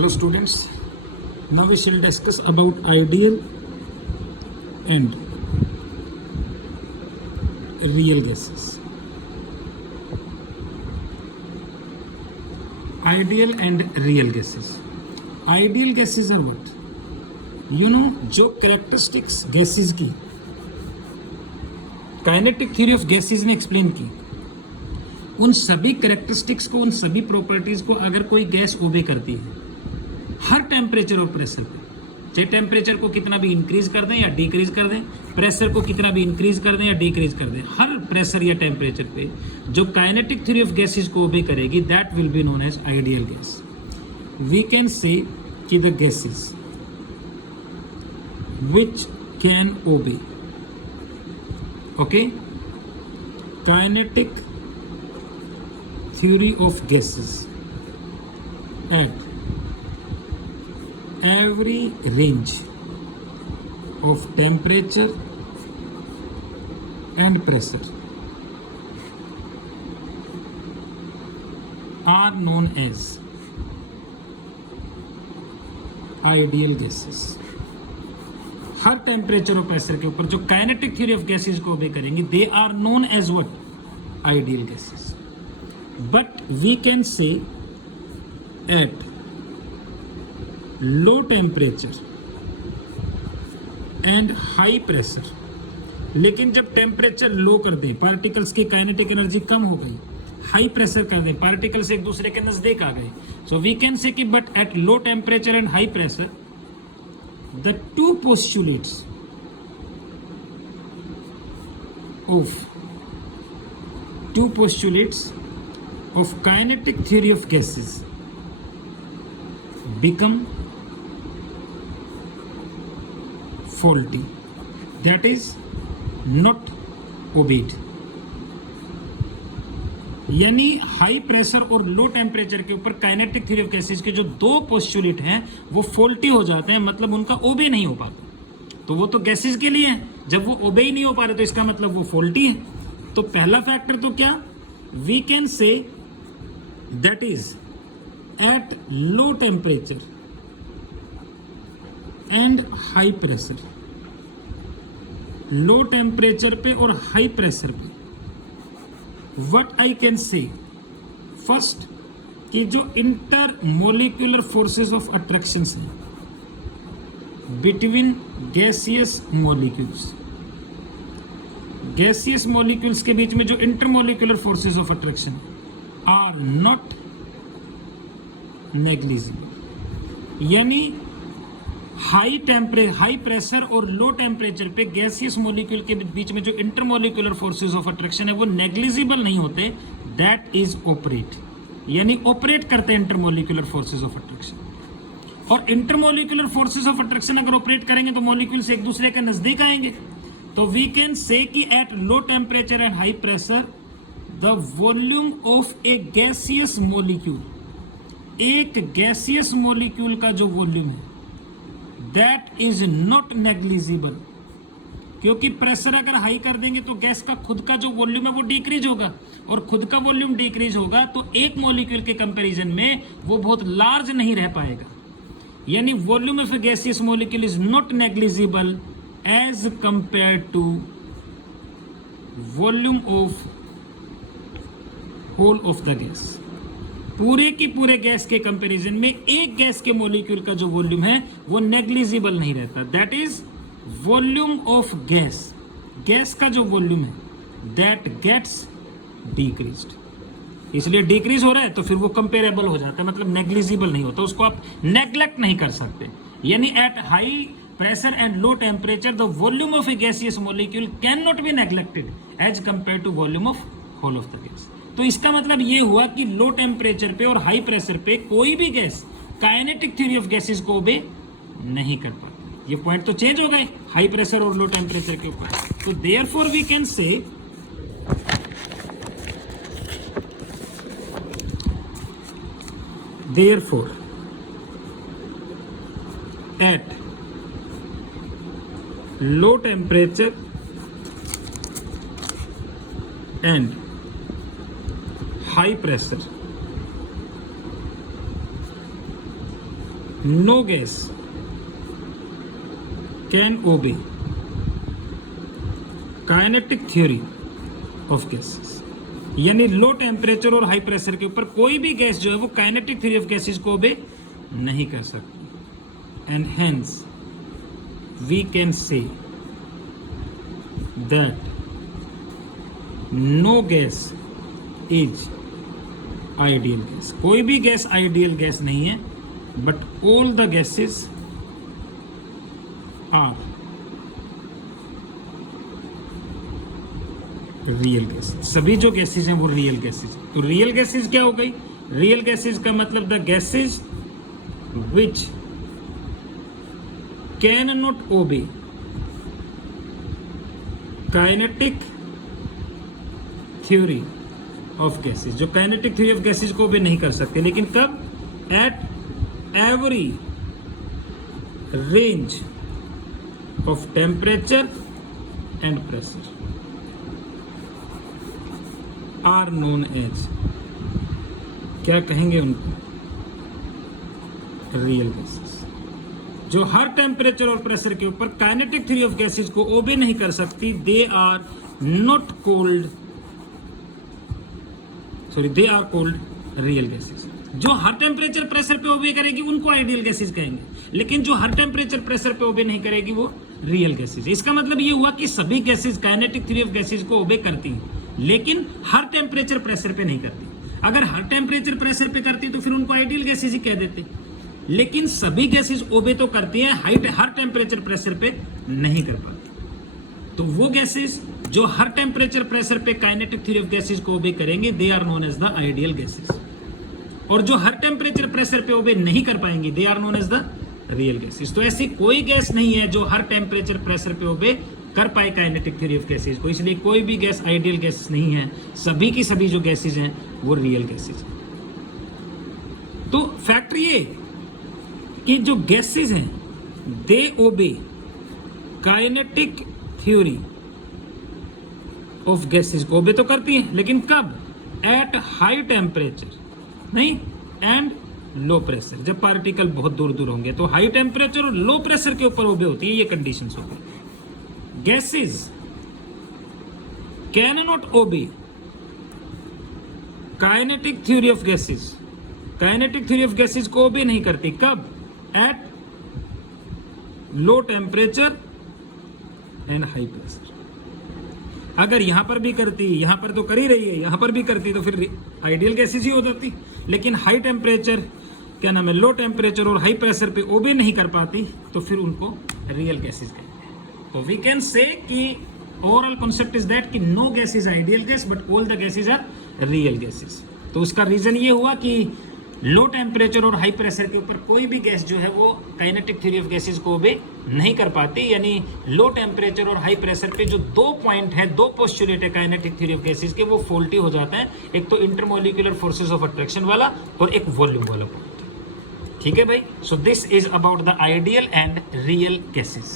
Hello students, now we shall discuss about ideal and real gases. Ideal and real gases. Ideal gases are what? जो characteristics gases की kinetic theory of gases ने explain की, उन सभी characteristics को, उन सभी प्रॉपर्टीज को अगर कोई गैस ओबे करती है हर टेम्परेचर और प्रेशर पे, चाहे टेम्परेचर को कितना भी इंक्रीज कर दें या डिक्रीज कर दें, प्रेशर को कितना भी इंक्रीज कर दें या डिक्रीज कर दें, हर प्रेशर या टेम्परेचर पे जो काइनेटिक थ्योरी ऑफ गैसेस को ओबे करेगी, that will be known as ideal gas. We can say कि the gases which can obey kinetic theory of gases at every range of temperature and pressure are known as ideal gases. Her temperature और pressure के ऊपर जो kinetic theory of gases को obey करेंगे, they are known as what? Ideal gases. But we can say at low temperature and high pressure, लेकिन जब temperature low कर दें, पार्टिकल्स की काइनेटिक एनर्जी कम हो गई, हाई प्रेशर कर दें, पार्टिकल्स एक दूसरे के नजदीक आ गए, सो वी कैन से कि but at low temperature and high pressure the two postulates of kinetic theory of gases become faulty, that is not obeyed. यानी हाई प्रेशर और लो टेम्परेचर के ऊपर काइनेटिक थ्योरी ऑफ गैसेस के जो दो postulate हैं वो फॉल्टी हो जाते हैं, मतलब उनका ओबे नहीं हो पाता. तो वो तो गैसेस के लिए है, जब वो ओबे ही नहीं हो पा रहे तो इसका मतलब वो फॉल्टी है. तो पहला फैक्टर तो क्या? We can say that is at low temperature and high pressure. Low temperature पे और हाई प्रेशर पे What I can say first कि जो इंटरमोलिकुलर फोर्सेस ऑफ अट्रैक्शंस हैं बिटवीन गैसियस मॉलिक्यूल्स के बीच में जो intermolecular forces of attraction are not negligible. यानी हाई प्रेशर और लो टेम्परेचर पे गैसियस मॉलिक्यूल के बीच में जो इंटरमोलिकुलर फोर्सेस ऑफ अट्रैक्शन है वो नेग्लिजिबल नहीं होते, दैट इज ऑपरेट. यानी ऑपरेट करते हैं इंटरमोलिकुलर फोर्सेस ऑफ अट्रैक्शन. और इंटरमोलिकुलर फोर्सेस ऑफ अट्रैक्शन अगर ऑपरेट करेंगे तो मॉलिक्यूल्स एक दूसरे के नजदीक आएंगे. तो वी कैन से कि eight low temperature and high pressure the volume of a gaseous molecule, एक गैसियस मॉलिक्यूल का जो वॉल्यूम है दैट इज नॉट नेग्लिजिबल. क्योंकि प्रेशर अगर हाई कर देंगे तो गैस का खुद का जो वॉल्यूम है वो डिक्रीज होगा, और खुद का वॉल्यूम डिक्रीज होगा तो एक मॉलिक्यूल के कंपैरिजन में वो बहुत लार्ज नहीं रह पाएगा. यानी volume of a gaseous molecule is not negligible as compare to volume of whole of the gas. पूरे की पूरे गैस के कंपैरिजन में एक गैस के मॉलिक्यूल का जो वॉल्यूम है वो नेग्लिजिबल नहीं रहता. That is volume of gas का जो वॉल्यूम है दैट गेट्स डिक्रीज्ड. इसलिए डिक्रीज हो रहा है तो फिर वो कंपेरेबल हो जाता है, मतलब नेग्लिजिबल नहीं होता, उसको आप नेग्लेक्ट नहीं कर सकते. यानी at high pressure and low temperature the volume of a gaseous molecule can not be neglected as compare to volume of whole of the gas. तो इसका मतलब ये हुआ कि लो टेम्परेचर पे और हाई प्रेशर पे कोई भी gas kinetic theory of gases को ओबे नहीं कर पाती. ये पॉइंट तो चेंज हो गए हाई प्रेशर और लो टेम्परेचर के ऊपर. तो therefore we can say at low temperature and high pressure no gas can obey kinetic theory of gases, यानी लो टेम्परेचर और हाई प्रेशर के ऊपर कोई भी गैस जो है वो काइनेटिक थ्योरी ऑफ गैसेस को ओबे नहीं कर सकती। And hence we can say that no gas is ideal gas, कोई भी गैस आइडियल गैस नहीं है, but all the gases are real gases, सभी जो गैसेस हैं वो रियल गैसेस। तो रियल गैसेस क्या हो गई? रियल गैसेस का मतलब the gases which can not obey kinetic theory of gases, जो काइनेटिक थ्योरी ऑफ गैसेस को ओबे नहीं कर सकते, लेकिन कब? At every range of temperature and pressure are known as, क्या कहेंगे उनको? रियल गैसेस, जो हर टेम्परेचर और प्रेशर के ऊपर काइनेटिक थ्योरी ऑफ गैसेस को ओबे नहीं कर सकती। They are not cold, sorry they are cold real gases. जो हर टेम्परेचर प्रेशर पे ओबे करेगी उनको आइडियल गैसेस कहेंगे, लेकिन जो हर टेम्परेचर प्रेशर पे ओबे नहीं करेगी वो रियल गैसेस। इसका मतलब ये हुआ कि सभी gases kinetic theory of gases को ओबे करती हैं, लेकिन हर टेम्परेचर प्रेशर पे नहीं करती। अगर हर टेम्परेचर प्रेशर पे करती तो फिर उनको आइडियल गैसेस ही कह देते, लेकिन सभी गैसेस ओबे तो करती हैं, हर टेम्परेचर प्रेशर पे नहीं कर पाती। तो वो गैसेस जो हर टेम्परेचर प्रेशर पे काइनेटिक थ्योरी ऑफ गैसेस को ओबे करेंगे, they are known as the ideal gases. और जो हर टेम्परेचर प्रेशर पे ओबे नहीं कर पाएंगे, they are known as the real gases. तो ऐसी कोई गैस नहीं है जो हर टेम्परेचर प्रेशर पे ओबे कर पाए काइनेटिक थ्योरी ऑफ गैसेस को, इसलिए कोई भी गैस आइडियल गैस नहीं है। सभी की सभी जो गैसेस हैं वो रियल गैसेस हैं। तो फैक्ट ये कि जो गैसेस हैं दे ओबे काइनेटिक थ्योरी ऑफ गैसेस को ओबे तो करती है, लेकिन कब? एट हाई टेम्परेचर नहीं एंड लो प्रेशर, जब पार्टिकल बहुत दूर दूर होंगे तो हाई टेम्परेचर और लो प्रेशर के ऊपर ओबे होती है, ये कंडीशंस हो गई। Gases can not obey kinetic theory of gases, kinetic theory of gases को ओबे नहीं करती, कब? Eight low temperature and high pressure. अगर यहां पर भी करती, यहां पर तो कर ही रही है, यहां पर भी करती तो फिर आइडियल गैसेस ही हो जाती, लेकिन हाई टेम्परेचर क्या नाम है, लो टेम्परेचर और हाई प्रेशर पे ओबे नहीं कर पाती, तो फिर उनको रियल गैसेस कहते हैं। तो वी कैन से कि ओवरऑल कॉन्सेप्ट इज दैट कि no gas is ideal gas but all the gases are real gases. तो उसका रीजन ये हुआ कि लो टेम्परेचर और हाई प्रेशर के ऊपर कोई भी गैस जो है वो काइनेटिक थ्योरी ऑफ गैसेस को ओबे नहीं कर पाती, यानी लो टेम्परेचर और हाई प्रेशर पे जो दो पॉइंट है, दो पोस्टुलेट है काइनेटिक थ्योरी ऑफ गैसेस के, वो फॉल्टी हो जाते हैं। एक तो इंटरमोलिकुलर फोर्सेस ऑफ अट्रैक्शन वाला और एक वॉल्यूम वाला पॉइंट। ठीक है भाई, so this is about the ideal and real gases.